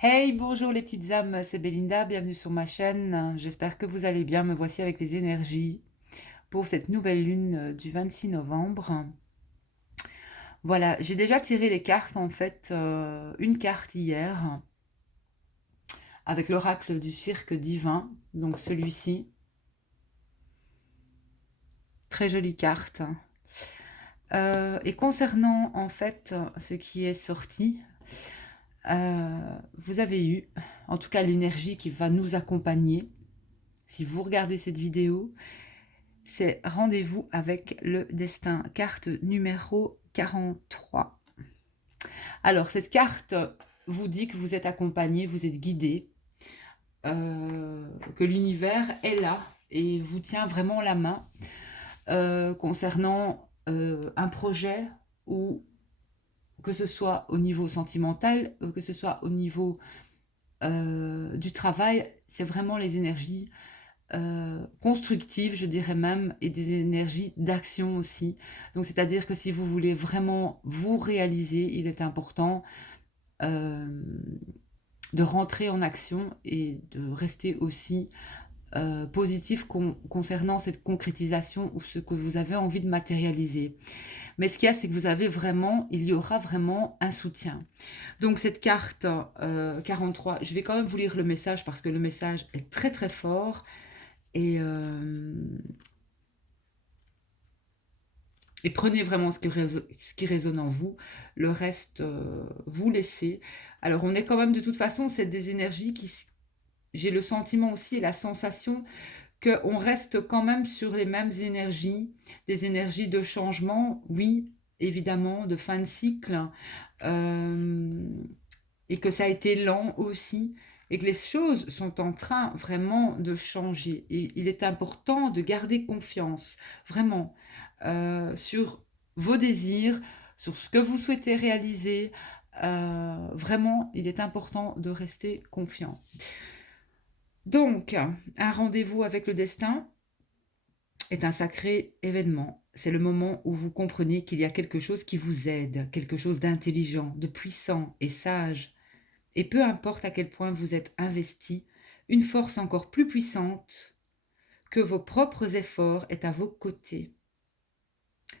Hey, bonjour les petites âmes, c'est Belinda, bienvenue sur ma chaîne. J'espère que vous allez bien. Me voici avec les énergies pour cette nouvelle lune du 26 novembre. Voilà, j'ai déjà tiré les cartes en fait, une carte hier avec l'oracle du cirque divin, donc celui-ci. Très jolie carte. Et concernant en fait ce qui est sorti, vous avez eu en tout cas l'énergie qui va nous accompagner. Si vous regardez cette vidéo, c'est rendez-vous avec le destin, carte numéro 43. Alors, cette carte vous dit que vous êtes accompagné, vous êtes guidé, que l'univers est là et vous tient vraiment la main concernant un projet ou que ce soit au niveau sentimental, que ce soit au niveau du travail, c'est vraiment les énergies constructives, je dirais même, et des énergies d'action aussi. Donc, c'est-à-dire que si vous voulez vraiment vous réaliser, il est important euh, de rentrer en action et de rester aussi positif concernant cette concrétisation ou ce que vous avez envie de matérialiser. Mais ce qu'il y a, c'est que il y aura vraiment un soutien. Donc cette carte 43, je vais quand même vous lire le message parce que le message est très très fort. Et prenez vraiment ce qui résonne en vous. Le reste, vous laissez. Alors, on est quand même, de toute façon, c'est des énergies qui... J'ai le sentiment aussi et la sensation qu'on reste quand même sur les mêmes énergies, des énergies de changement, oui, évidemment, de fin de cycle, euh, et que ça a été lent aussi, et que les choses sont en train vraiment de changer. Et il est important de garder confiance, vraiment, sur vos désirs, sur ce que vous souhaitez réaliser. Vraiment, il est important de rester confiant. Donc, un rendez-vous avec le destin est un sacré événement. C'est le moment où vous comprenez qu'il y a quelque chose qui vous aide, quelque chose d'intelligent, de puissant et sage. Et peu importe à quel point vous êtes investi, une force encore plus puissante que vos propres efforts est à vos côtés.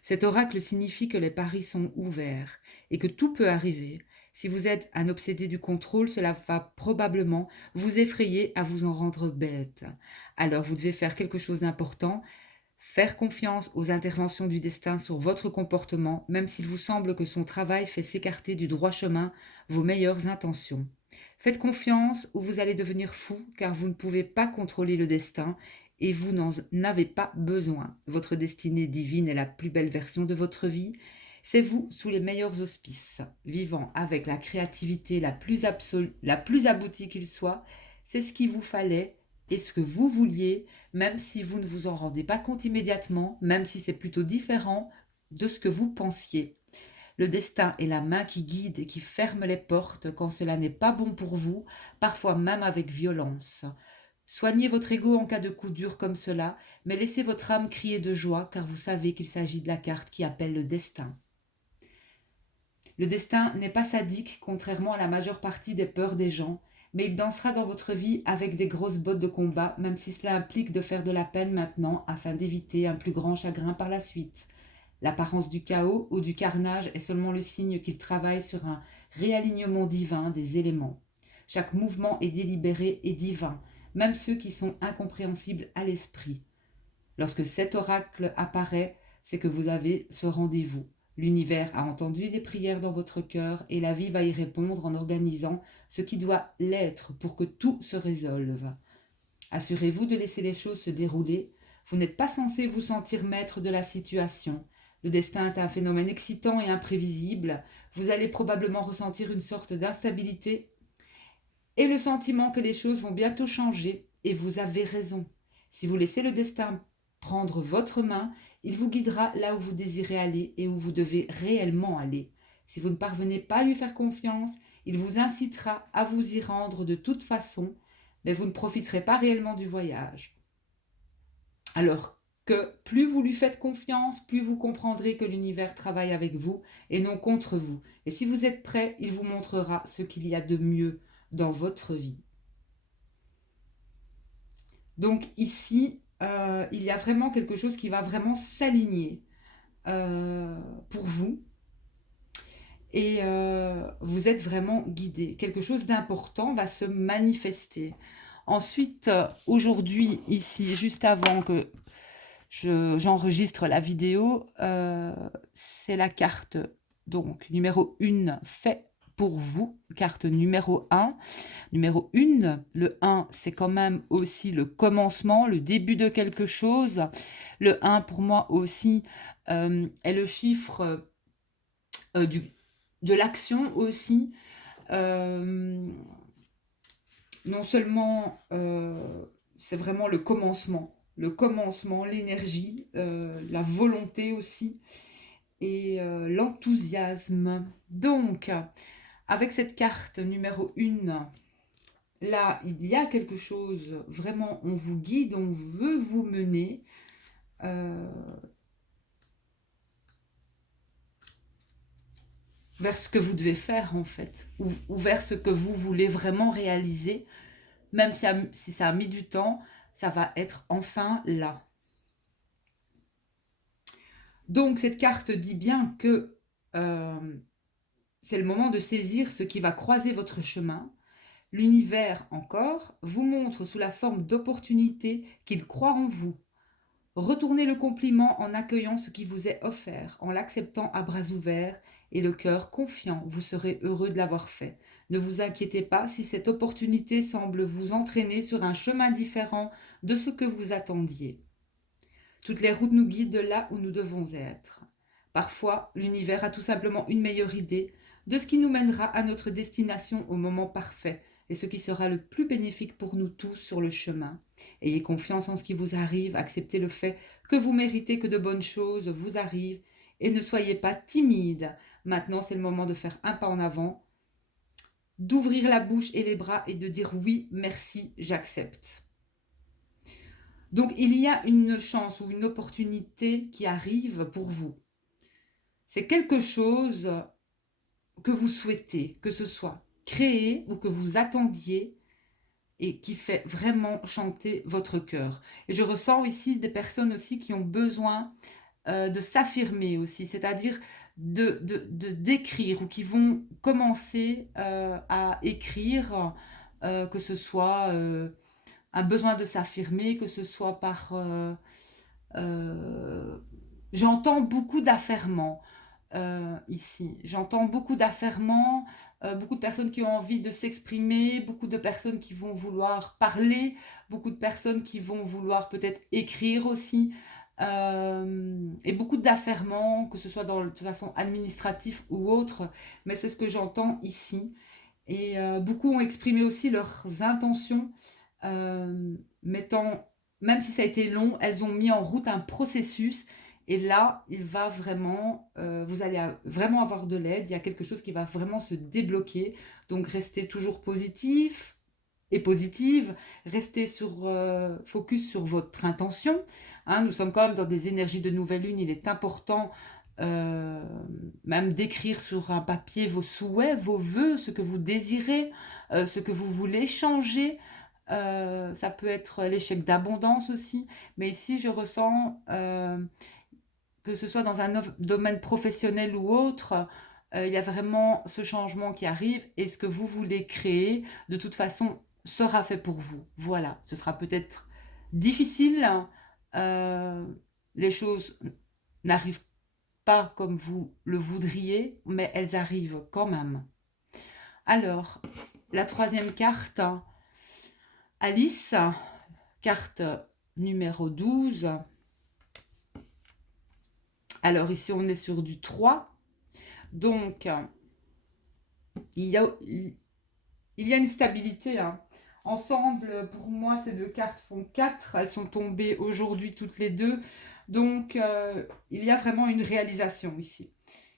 Cet oracle signifie que les paris sont ouverts et que tout peut arriver. Si vous êtes un obsédé du contrôle, cela va probablement vous effrayer à vous en rendre bête. Alors vous devez faire quelque chose d'important, faire confiance aux interventions du destin sur votre comportement, même s'il vous semble que son travail fait s'écarter du droit chemin vos meilleures intentions. Faites confiance ou vous allez devenir fou car vous ne pouvez pas contrôler le destin et vous n'en avez pas besoin. Votre destinée divine est la plus belle version de votre vie. C'est vous sous les meilleurs auspices, vivant avec la créativité la plus aboutie qu'il soit. C'est ce qu'il vous fallait et ce que vous vouliez, même si vous ne vous en rendez pas compte immédiatement, même si c'est plutôt différent de ce que vous pensiez. Le destin est la main qui guide et qui ferme les portes quand cela n'est pas bon pour vous, parfois même avec violence. Soignez votre ego en cas de coup dur comme cela, mais laissez votre âme crier de joie car vous savez qu'il s'agit de la carte qui appelle le destin. Le destin n'est pas sadique, contrairement à la majeure partie des peurs des gens, mais il dansera dans votre vie avec des grosses bottes de combat, même si cela implique de faire de la peine maintenant afin d'éviter un plus grand chagrin par la suite. L'apparence du chaos ou du carnage est seulement le signe qu'il travaille sur un réalignement divin des éléments. Chaque mouvement est délibéré et divin, même ceux qui sont incompréhensibles à l'esprit. Lorsque cet oracle apparaît, c'est que vous avez ce rendez-vous. L'univers a entendu les prières dans votre cœur et la vie va y répondre en organisant ce qui doit l'être pour que tout se résolve. Assurez-vous de laisser les choses se dérouler. Vous n'êtes pas censé vous sentir maître de la situation. Le destin est un phénomène excitant et imprévisible. Vous allez probablement ressentir une sorte d'instabilité et le sentiment que les choses vont bientôt changer. Et vous avez raison. Si vous laissez le destin prendre votre main, il vous guidera là où vous désirez aller et où vous devez réellement aller. Si vous ne parvenez pas à lui faire confiance, il vous incitera à vous y rendre de toute façon, mais vous ne profiterez pas réellement du voyage. Alors que plus vous lui faites confiance, plus vous comprendrez que l'univers travaille avec vous et non contre vous. Et si vous êtes prêt, il vous montrera ce qu'il y a de mieux dans votre vie. Donc ici, il y a vraiment quelque chose qui va vraiment s'aligner pour vous. Et vous êtes vraiment guidé. Quelque chose d'important va se manifester. Ensuite, aujourd'hui, ici, juste avant que j'enregistre la vidéo, c'est la carte, donc numéro 1, fait pour vous, carte numéro 1. Numéro 1, le 1, c'est quand même aussi le commencement, le début de quelque chose. Le 1, pour moi aussi, est le chiffre de l'action aussi. Non seulement c'est vraiment le commencement, l'énergie, la volonté aussi et l'enthousiasme. Donc, avec cette carte numéro 1, là, il y a quelque chose, vraiment, on vous guide, on veut vous mener. Vers ce que vous devez faire en fait, ou vers ce que vous voulez vraiment réaliser, même si ça a mis du temps, ça va être enfin là. Donc cette carte dit bien que c'est le moment de saisir ce qui va croiser votre chemin. L'univers encore vous montre sous la forme d'opportunités qu'il croit en vous. Retournez le compliment en accueillant ce qui vous est offert, en l'acceptant à bras ouverts et le cœur confiant, vous serez heureux de l'avoir fait. Ne vous inquiétez pas si cette opportunité semble vous entraîner sur un chemin différent de ce que vous attendiez. Toutes les routes nous guident de là où nous devons être. Parfois, l'univers a tout simplement une meilleure idée de ce qui nous mènera à notre destination au moment parfait et ce qui sera le plus bénéfique pour nous tous sur le chemin. Ayez confiance en ce qui vous arrive, acceptez le fait que vous méritez que de bonnes choses vous arrivent et ne soyez pas timide. Maintenant, c'est le moment de faire un pas en avant, d'ouvrir la bouche et les bras et de dire oui, merci, j'accepte. Donc, il y a une chance ou une opportunité qui arrive pour vous. C'est quelque chose que vous souhaitez, que ce soit créé ou que vous attendiez et qui fait vraiment chanter votre cœur. Et je ressens ici des personnes aussi qui ont besoin de s'affirmer aussi, c'est-à-dire d'écrire ou qui vont commencer à écrire, que ce soit un besoin de s'affirmer, que ce soit par... j'entends beaucoup d'affairements ici. J'entends beaucoup d'affairements, beaucoup de personnes qui ont envie de s'exprimer, beaucoup de personnes qui vont vouloir parler, beaucoup de personnes qui vont vouloir peut-être écrire aussi, et beaucoup d'affairements, que ce soit de façon administrative ou autre, mais c'est ce que j'entends ici. Et beaucoup ont exprimé aussi leurs intentions, mettant, même si ça a été long, elles ont mis en route un processus. Et là, il va vraiment, vous allez vraiment avoir de l'aide. Il y a quelque chose qui va vraiment se débloquer. Donc, restez toujours positif et positive. Restez focus sur votre intention. Hein, nous sommes quand même dans des énergies de nouvelle lune. Il est important euh, même d'écrire sur un papier vos souhaits, vos vœux, ce que vous désirez, ce que vous voulez changer. Ça peut être l'échec d'abondance aussi. Mais ici, je ressens que ce soit dans un domaine professionnel ou autre, il y a vraiment ce changement qui arrive et ce que vous voulez créer, de toute façon, sera fait pour vous. Voilà, ce sera peut-être difficile, euh, les choses n'arrivent pas comme vous le voudriez, mais elles arrivent quand même. Alors, la troisième carte, Alice, carte numéro 12. Alors ici, on est sur du 3. Donc, il y a une stabilité. Hein. Ensemble, pour moi, ces deux cartes font 4. Elles sont tombées aujourd'hui toutes les deux. Donc, il y a vraiment une réalisation ici.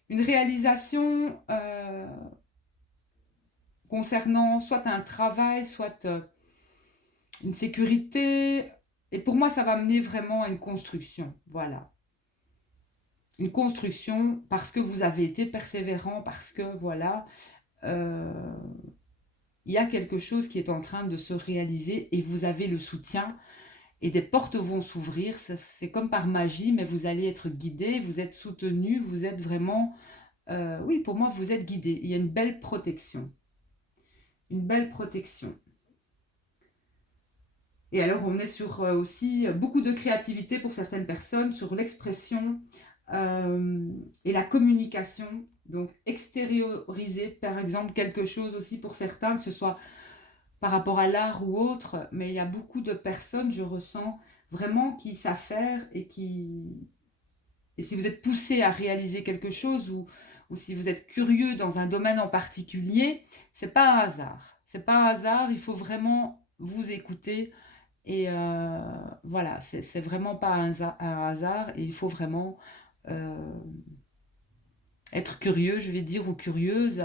Une réalisation concernant soit un travail, soit une sécurité. Et pour moi, ça va mener vraiment à une construction. Voilà. Une construction parce que vous avez été persévérant, parce que voilà. il y a quelque chose qui est en train de se réaliser et vous avez le soutien et des portes vont s'ouvrir. C'est comme par magie, mais vous allez être guidé, vous êtes soutenu, vous êtes vraiment... oui, pour moi, vous êtes guidé. Il y a une belle protection. Une belle protection. Et alors, on est sur aussi beaucoup de créativité pour certaines personnes, sur l'expression et la communication. Donc, extérioriser, par exemple, quelque chose aussi pour certains, que ce soit par rapport à l'art ou autre. Mais il y a beaucoup de personnes, je ressens, vraiment qui savent faire et qui... Et si vous êtes poussé à réaliser quelque chose ou si vous êtes curieux dans un domaine en particulier, c'est pas un hasard. C'est pas un hasard, il faut vraiment vous écouter et voilà, c'est vraiment pas un hasard et il faut vraiment euh, être curieux, je vais dire, ou curieuse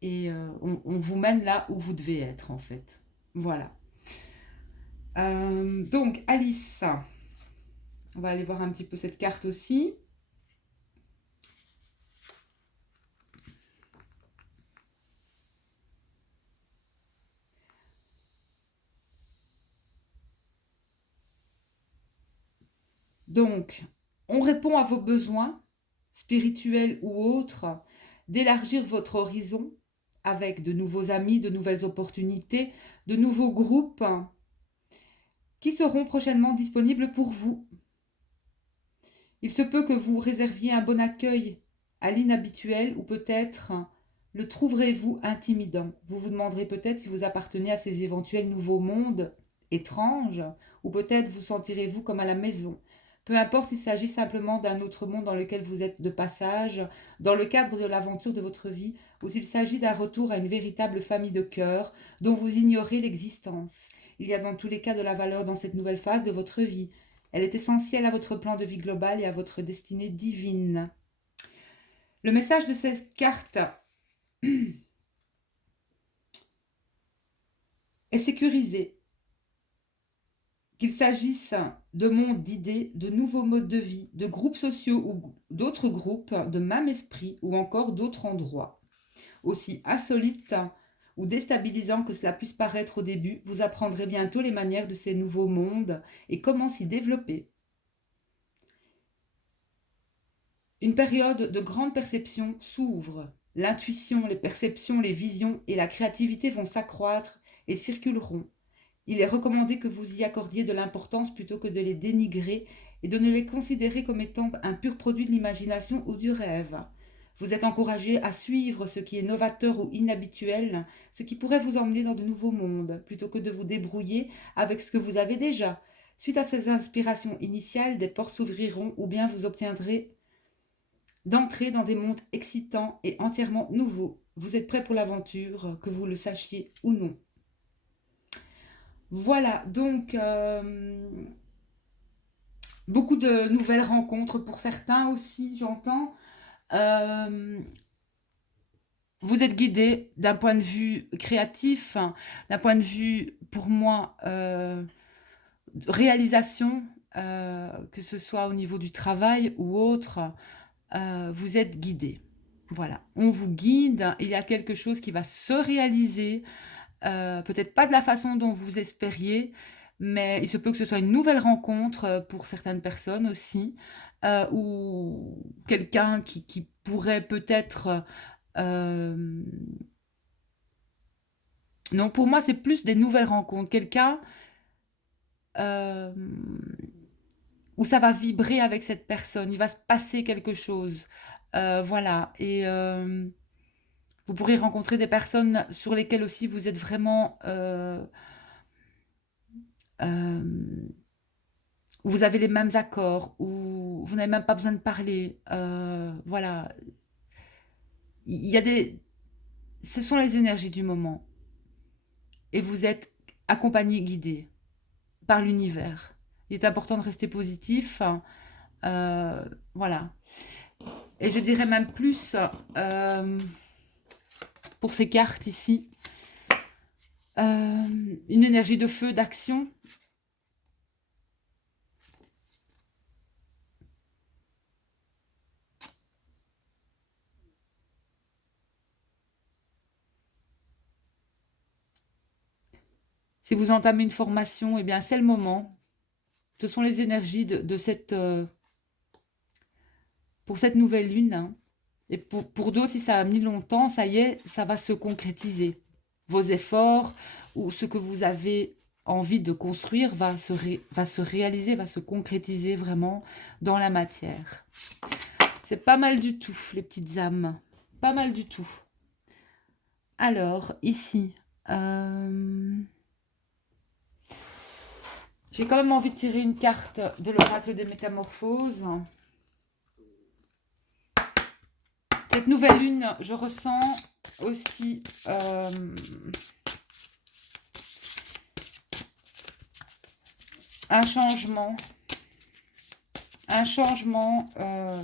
et on vous mène là où vous devez être en fait. Voilà. Donc Alice, on va aller voir un petit peu cette carte aussi. Donc, on répond à vos besoins, spirituels ou autres, d'élargir votre horizon avec de nouveaux amis, de nouvelles opportunités, de nouveaux groupes qui seront prochainement disponibles pour vous. Il se peut que vous réserviez un bon accueil à l'inhabituel ou peut-être le trouverez-vous intimidant. Vous vous demanderez peut-être si vous appartenez à ces éventuels nouveaux mondes étranges ou peut-être vous sentirez-vous comme à la maison. Peu importe s'il s'agit simplement d'un autre monde dans lequel vous êtes de passage, dans le cadre de l'aventure de votre vie, ou s'il s'agit d'un retour à une véritable famille de cœur dont vous ignorez l'existence. Il y a dans tous les cas de la valeur dans cette nouvelle phase de votre vie. Elle est essentielle à votre plan de vie global et à votre destinée divine. Le message de cette carte est sécurisé. Qu'il s'agisse de mondes d'idées, de nouveaux modes de vie, de groupes sociaux ou d'autres groupes de même esprit ou encore d'autres endroits. Aussi insolites ou déstabilisants que cela puisse paraître au début, vous apprendrez bientôt les manières de ces nouveaux mondes et comment s'y développer. Une période de grande perception s'ouvre. L'intuition, les perceptions, les visions et la créativité vont s'accroître et circuleront. Il est recommandé que vous y accordiez de l'importance plutôt que de les dénigrer et de ne les considérer comme étant un pur produit de l'imagination ou du rêve. Vous êtes encouragé à suivre ce qui est novateur ou inhabituel, ce qui pourrait vous emmener dans de nouveaux mondes, plutôt que de vous débrouiller avec ce que vous avez déjà. Suite à ces inspirations initiales, des portes s'ouvriront ou bien vous obtiendrez d'entrer dans des mondes excitants et entièrement nouveaux. Vous êtes prêt pour l'aventure, que vous le sachiez ou non. Voilà, donc beaucoup de nouvelles rencontres pour certains aussi, j'entends. Euh, vous êtes guidé d'un point de vue créatif, d'un point de vue, pour moi, réalisation, que ce soit au niveau du travail ou autre, vous êtes guidé. Voilà, on vous guide, il y a quelque chose qui va se réaliser, peut-être pas de la façon dont vous espériez, mais il se peut que ce soit une nouvelle rencontre pour certaines personnes aussi, ou quelqu'un qui pourrait peut-être... euh, non, pour moi, c'est plus des nouvelles rencontres. Quelqu'un euh, où ça va vibrer avec cette personne, il va se passer quelque chose. Voilà, et vous pourrez rencontrer des personnes sur lesquelles aussi vous êtes vraiment... euh, où vous avez les mêmes accords, où vous n'avez même pas besoin de parler. Voilà. Il y a des... Ce sont les énergies du moment. Et vous êtes accompagné, guidé par l'univers. Il est important de rester positif. Voilà. Et je dirais même plus euh, pour ces cartes ici, une énergie de feu, d'action. Si vous entamez une formation, eh bien, c'est le moment. Ce sont les énergies de cette, pour cette nouvelle lune, hein. Et pour d'autres, si ça a mis longtemps, ça y est, ça va se concrétiser. Vos efforts ou ce que vous avez envie de construire va se réaliser, va se concrétiser vraiment dans la matière. C'est pas mal du tout, les petites âmes. Pas mal du tout. Alors, ici, j'ai quand même envie de tirer une carte de l'oracle des métamorphoses. Cette nouvelle lune, je ressens aussi un changement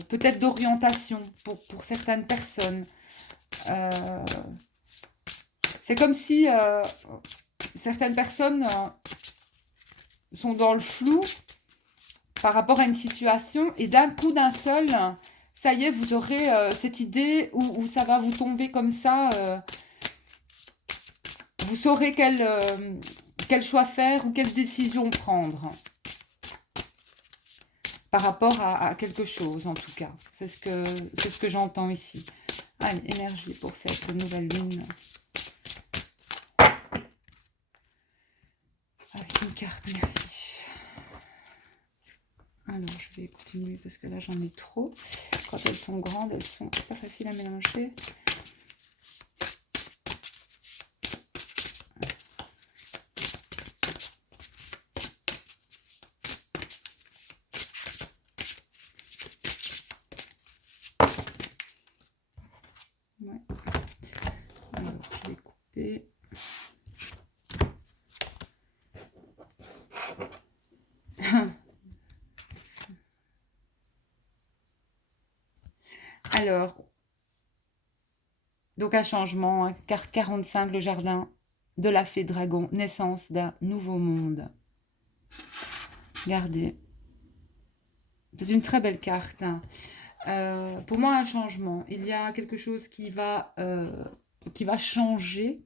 peut-être d'orientation pour certaines personnes. C'est comme si certaines personnes sont dans le flou par rapport à une situation et d'un coup, d'un seul, ça y est, vous aurez cette idée où ça va vous tomber comme ça. Vous saurez quel choix faire ou quelle décision prendre par rapport à quelque chose, en tout cas. C'est ce que j'entends ici. Allez, énergie pour cette nouvelle lune. Avec une carte, merci. Alors, je vais continuer parce que là, j'en ai trop. Quand elles sont grandes, elles sont pas faciles à mélanger. Ouais. Alors, je vais couper. Alors, donc un changement, hein, carte 45, le jardin de la fée dragon, naissance d'un nouveau monde. Regardez. C'est une très belle carte, hein. Pour moi, un changement. Il y a quelque chose qui va changer.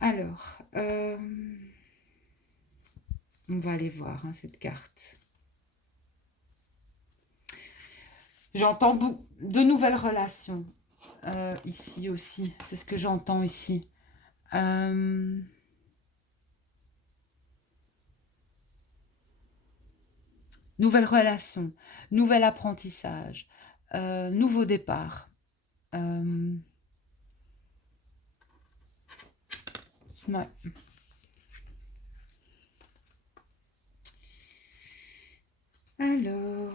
Alors, on va aller voir, hein, cette carte. J'entends de nouvelles relations ici aussi. C'est ce que j'entends ici. Nouvelles relations, nouvel apprentissage, nouveau départ. Ouais. Alors...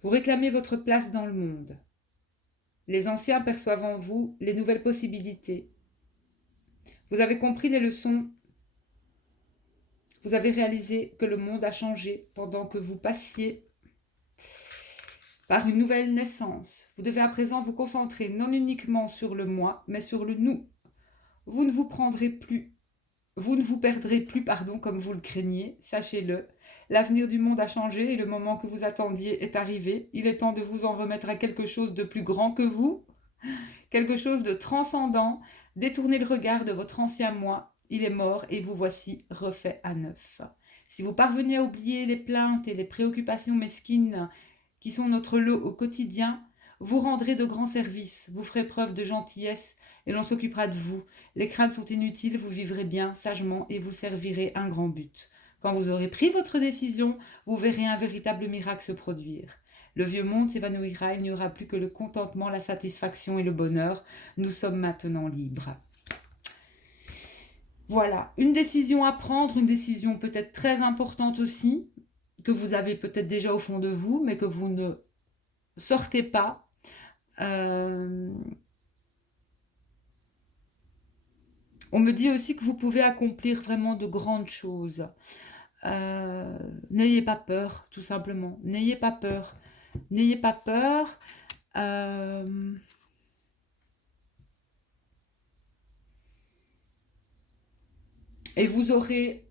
Vous réclamez votre place dans le monde. Les anciens perçoivent en vous les nouvelles possibilités. Vous avez compris les leçons. Vous avez réalisé que le monde a changé pendant que vous passiez par une nouvelle naissance. Vous devez à présent vous concentrer non uniquement sur le moi, mais sur le nous. Vous ne vous perdrez plus, comme vous le craigniez, sachez-le. L'avenir du monde a changé et le moment que vous attendiez est arrivé. Il est temps de vous en remettre à quelque chose de plus grand que vous, quelque chose de transcendant. Détournez le regard de votre ancien moi. Il est mort et vous voici refait à neuf. Si vous parvenez à oublier les plaintes et les préoccupations mesquines qui sont notre lot au quotidien, vous rendrez de grands services, vous ferez preuve de gentillesse et l'on s'occupera de vous. Les craintes sont inutiles, vous vivrez bien, sagement et vous servirez un grand but. Quand vous aurez pris votre décision, vous verrez un véritable miracle se produire. Le vieux monde s'évanouira, il n'y aura plus que le contentement, la satisfaction et le bonheur. Nous sommes maintenant libres. Voilà, une décision à prendre, une décision peut-être très importante aussi, que vous avez peut-être déjà au fond de vous, mais que vous ne sortez pas. On me dit aussi que vous pouvez accomplir vraiment de grandes choses. N'ayez pas peur, tout simplement. N'ayez pas peur. N'ayez pas peur. Euh, et vous aurez,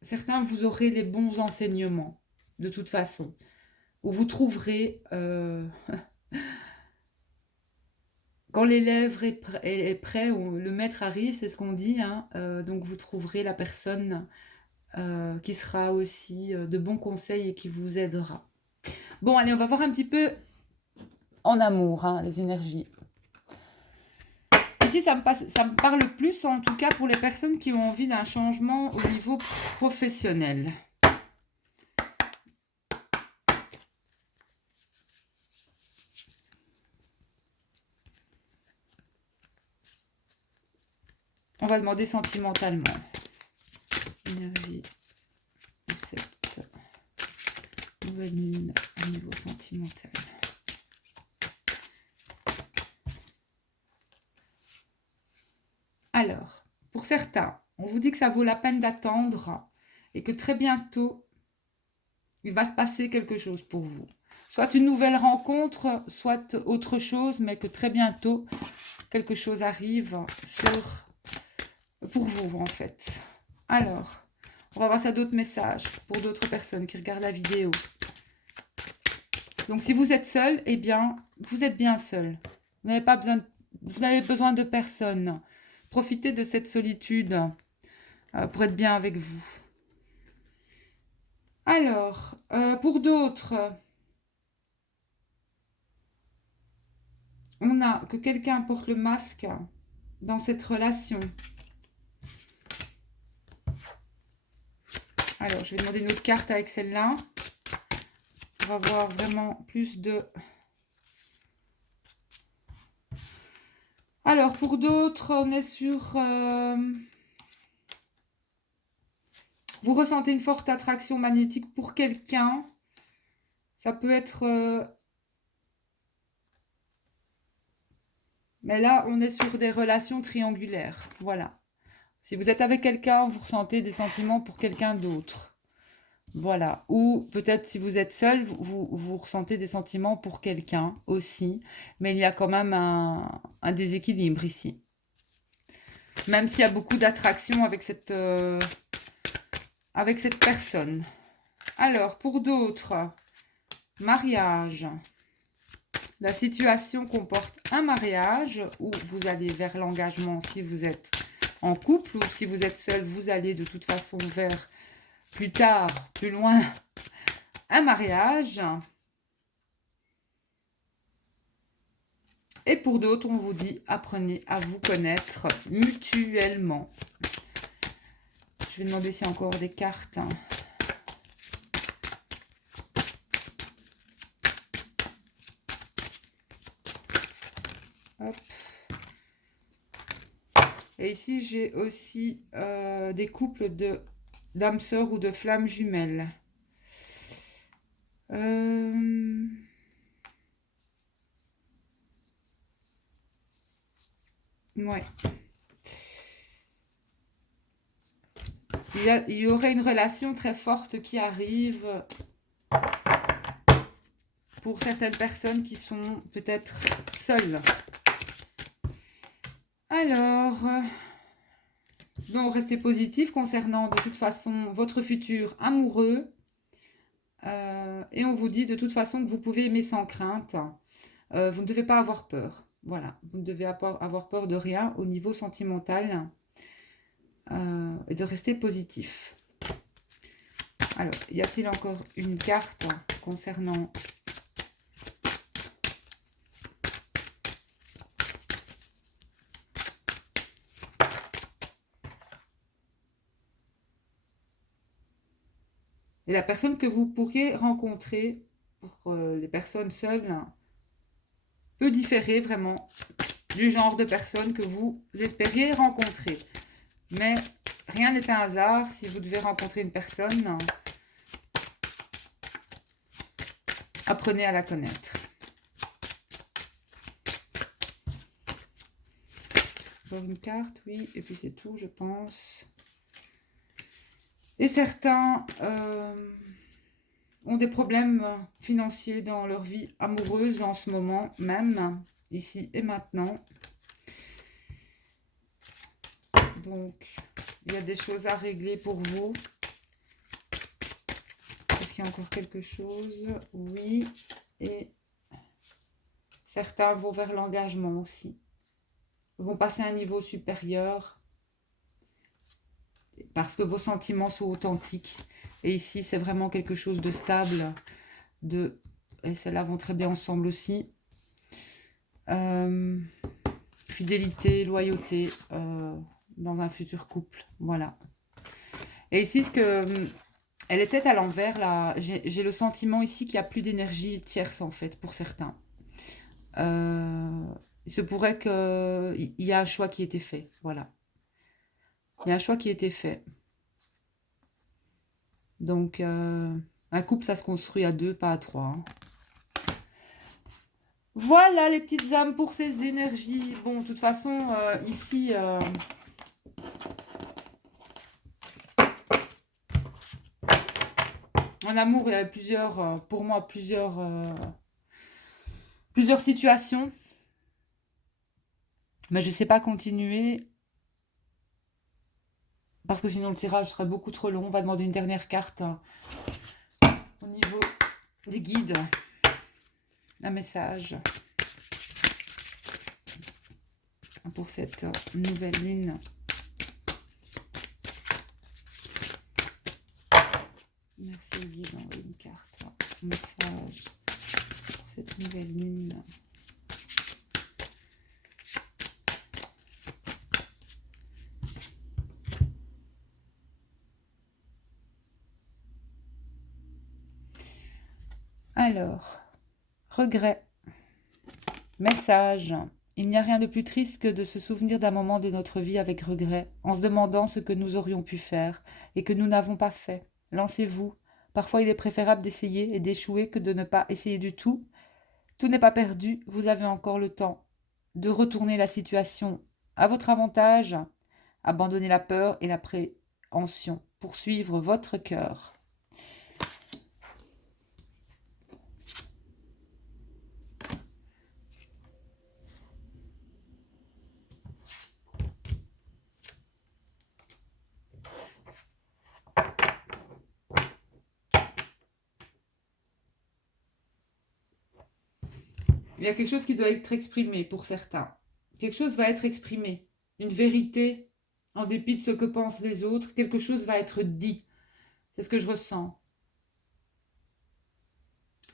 certains, vous aurez les bons enseignements, de toute façon. Où vous trouverez, quand l'élève est prêt, le maître arrive, c'est ce qu'on dit, hein, donc vous trouverez la personne qui sera aussi de bons conseils et qui vous aidera. Bon, allez, on va voir un petit peu en amour, hein, les énergies. Ici, ça me parle plus, en tout cas, pour les personnes qui ont envie d'un changement au niveau professionnel. On va demander sentimentalement. Énergie de cette nouvelle lune au niveau sentimental. Alors, pour certains, on vous dit que ça vaut la peine d'attendre et que très bientôt, il va se passer quelque chose pour vous. Soit une nouvelle rencontre, soit autre chose, mais que très bientôt, quelque chose arrive pour vous, en fait. Alors, on va voir ça d'autres messages pour d'autres personnes qui regardent la vidéo. Donc, si vous êtes seul, eh bien, vous êtes bien seul. Vous n'avez besoin de personne. Profitez de cette solitude pour être bien avec vous. Alors, pour d'autres, on a que quelqu'un porte le masque dans cette relation. Alors, je vais demander une autre carte avec celle-là. On va voir vraiment plus de... Alors, pour d'autres, on est sur... Vous ressentez une forte attraction magnétique pour quelqu'un. Ça peut être... Mais là, on est sur des relations triangulaires. Voilà. Si vous êtes avec quelqu'un, vous ressentez des sentiments pour quelqu'un d'autre. Voilà. Ou peut-être si vous êtes seul, vous ressentez des sentiments pour quelqu'un aussi. Mais il y a quand même un déséquilibre ici. Même s'il y a beaucoup d'attraction avec cette personne. Alors, pour d'autres, mariage. La situation comporte un mariage où vous allez vers l'engagement si vous êtes en couple, ou si vous êtes seul, vous allez de toute façon vers plus tard, plus loin, un mariage. Et pour d'autres, on vous dit, apprenez à vous connaître mutuellement. Je vais demander s'il y a encore des cartes. Hop. Et ici, j'ai aussi des couples d'âmes sœurs ou de flammes jumelles. Ouais. Il y aurait une relation très forte qui arrive pour certaines personnes qui sont peut-être seules. Alors, donc restez positif concernant de toute façon votre futur amoureux. Et on vous dit de toute façon que vous pouvez aimer sans crainte. Vous ne devez pas avoir peur. Voilà, vous ne devez avoir peur de rien au niveau sentimental. Et de rester positif. Alors, y a-t-il encore une carte concernant... Et la personne que vous pourriez rencontrer, pour les personnes seules, peut différer vraiment du genre de personne que vous espériez rencontrer. Mais rien n'est un hasard. Si vous devez rencontrer une personne, apprenez à la connaître. Encore une carte, oui. Et puis c'est tout, je pense. Et certains ont des problèmes financiers dans leur vie amoureuse en ce moment même, ici et maintenant. Donc, il y a des choses à régler pour vous. Est-ce qu'il y a encore quelque chose? Oui. Et certains vont vers l'engagement aussi. Vont passer à un niveau supérieur parce que vos sentiments sont authentiques. Et ici, c'est vraiment quelque chose de stable. Et celles-là vont très bien ensemble aussi. Fidélité, loyauté dans un futur couple. Voilà. Et ici, elle est peut-être à l'envers, là. J'ai le sentiment ici qu'il n'y a plus d'énergie tierce, en fait, pour certains. Il se pourrait qu'il y a un choix qui ait été fait. Voilà. Il y a un choix qui a été fait. Donc, un couple, ça se construit à deux, pas à trois. Hein. Voilà les petites âmes pour ces énergies. Bon, de toute façon, ici... en amour, il y avait pour moi, plusieurs situations. Mais je ne sais pas continuer. Parce que sinon, le tirage serait beaucoup trop long. On va demander une dernière carte au niveau des guides. Un message pour cette nouvelle lune. Merci aux guides d'envoyer une carte. Un message pour cette nouvelle lune. Alors, regret. Message. Il n'y a rien de plus triste que de se souvenir d'un moment de notre vie avec regret, en se demandant ce que nous aurions pu faire et que nous n'avons pas fait. Lancez-vous. Parfois il est préférable d'essayer et d'échouer que de ne pas essayer du tout. Tout n'est pas perdu, vous avez encore le temps de retourner la situation à votre avantage, abandonner la peur et l'appréhension, poursuivre votre cœur. Il y a quelque chose qui doit être exprimé pour certains. Quelque chose va être exprimé. Une vérité, en dépit de ce que pensent les autres, quelque chose va être dit. C'est ce que je ressens.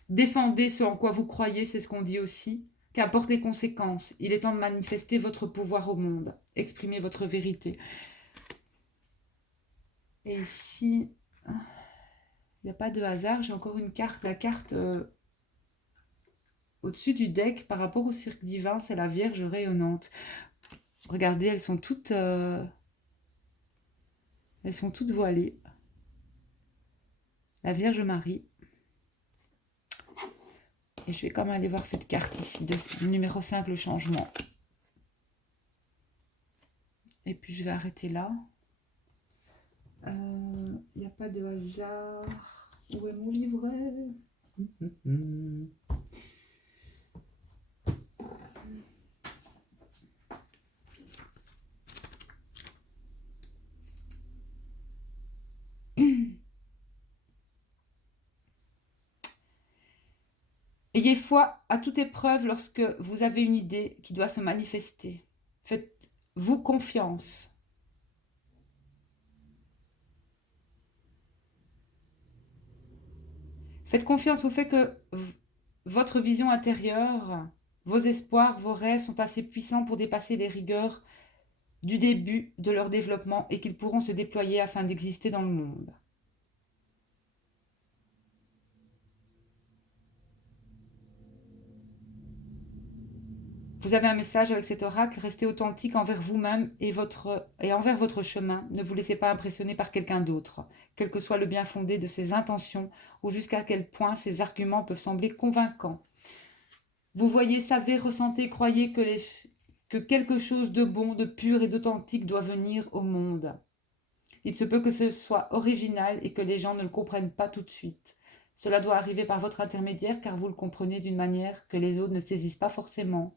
Défendez ce en quoi vous croyez, c'est ce qu'on dit aussi. Qu'importe les conséquences, il est temps de manifester votre pouvoir au monde. Exprimez votre vérité. Et ici, il n'y a pas de hasard, j'ai encore une carte. La carte au-dessus du deck par rapport au cirque divin, c'est la Vierge rayonnante. Regardez, elles sont toutes voilées. La Vierge Marie. Et je vais quand même aller voir cette carte ici, numéro 5, le changement. Et puis je vais arrêter là. Il n'y a pas de hasard. Où est mon livret? Ayez foi à toute épreuve lorsque vous avez une idée qui doit se manifester. Faites-vous confiance. Faites confiance au fait que votre vision intérieure, vos espoirs, vos rêves sont assez puissants pour dépasser les rigueurs du début de leur développement et qu'ils pourront se déployer afin d'exister dans le monde. Vous avez un message avec cet oracle, restez authentique envers vous-même et envers votre chemin. Ne vous laissez pas impressionner par quelqu'un d'autre, quel que soit le bien fondé de ses intentions ou jusqu'à quel point ses arguments peuvent sembler convaincants. Vous voyez, savez, ressentez, croyez que quelque chose de bon, de pur et d'authentique doit venir au monde. Il se peut que ce soit original et que les gens ne le comprennent pas tout de suite. Cela doit arriver par votre intermédiaire car vous le comprenez d'une manière que les autres ne saisissent pas forcément.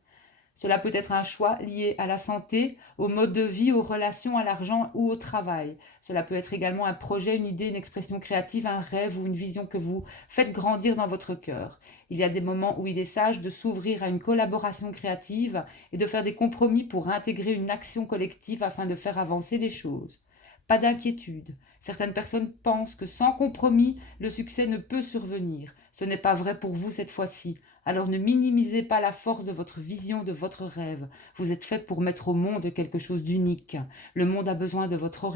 Cela peut être un choix lié à la santé, au mode de vie, aux relations, à l'argent ou au travail. Cela peut être également un projet, une idée, une expression créative, un rêve ou une vision que vous faites grandir dans votre cœur. Il y a des moments où il est sage de s'ouvrir à une collaboration créative et de faire des compromis pour intégrer une action collective afin de faire avancer les choses. Pas d'inquiétude. Certaines personnes pensent que sans compromis, le succès ne peut survenir. Ce n'est pas vrai pour vous cette fois-ci. Alors ne minimisez pas la force de votre vision, de votre rêve. Vous êtes fait pour mettre au monde quelque chose d'unique. Le monde a besoin de votre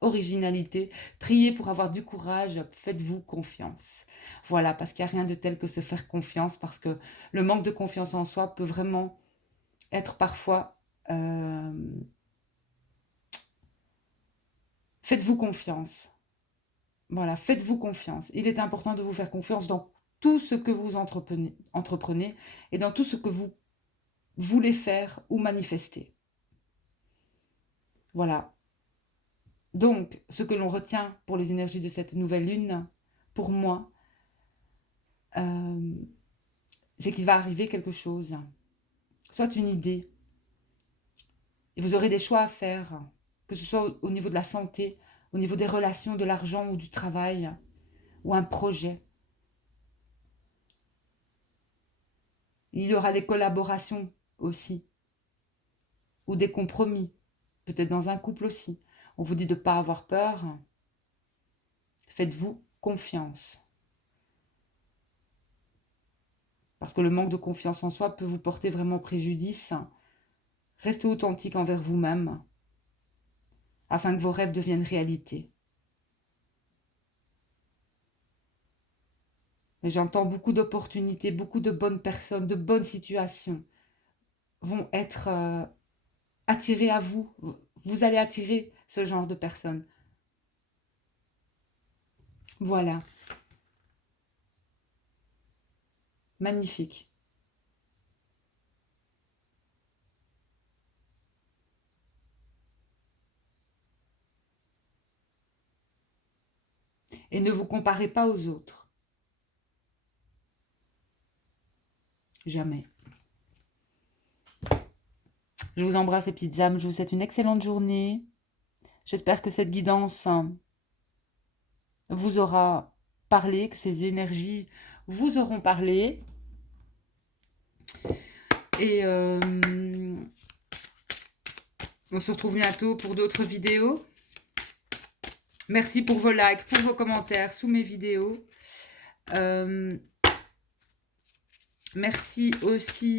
originalité. Priez pour avoir du courage. Faites-vous confiance. Voilà, parce qu'il n'y a rien de tel que se faire confiance, parce que le manque de confiance en soi peut vraiment être parfois... Faites-vous confiance. Voilà, faites-vous confiance. Il est important de vous faire confiance dans tout ce que vous entreprenez et dans tout ce que vous voulez faire ou manifester. Voilà. Donc, ce que l'on retient pour les énergies de cette nouvelle lune, pour moi, c'est qu'il va arriver quelque chose, soit une idée, et vous aurez des choix à faire, que ce soit au niveau de la santé, au niveau des relations, de l'argent ou du travail, ou un projet. Il y aura des collaborations aussi, ou des compromis, peut-être dans un couple aussi. On vous dit de ne pas avoir peur. Faites-vous confiance. Parce que le manque de confiance en soi peut vous porter vraiment préjudice. Restez authentique envers vous-même, afin que vos rêves deviennent réalité. Et j'entends beaucoup d'opportunités, beaucoup de bonnes personnes, de bonnes situations vont être attirées à vous. Vous allez attirer ce genre de personnes. Voilà. Magnifique. Et ne vous comparez pas aux autres. Jamais. Je vous embrasse les petites âmes, je vous souhaite une excellente journée. J'espère que cette guidance vous aura parlé, que ces énergies vous auront parlé. Et on se retrouve bientôt pour d'autres vidéos. Merci pour vos likes, pour vos commentaires sous mes vidéos. Merci aussi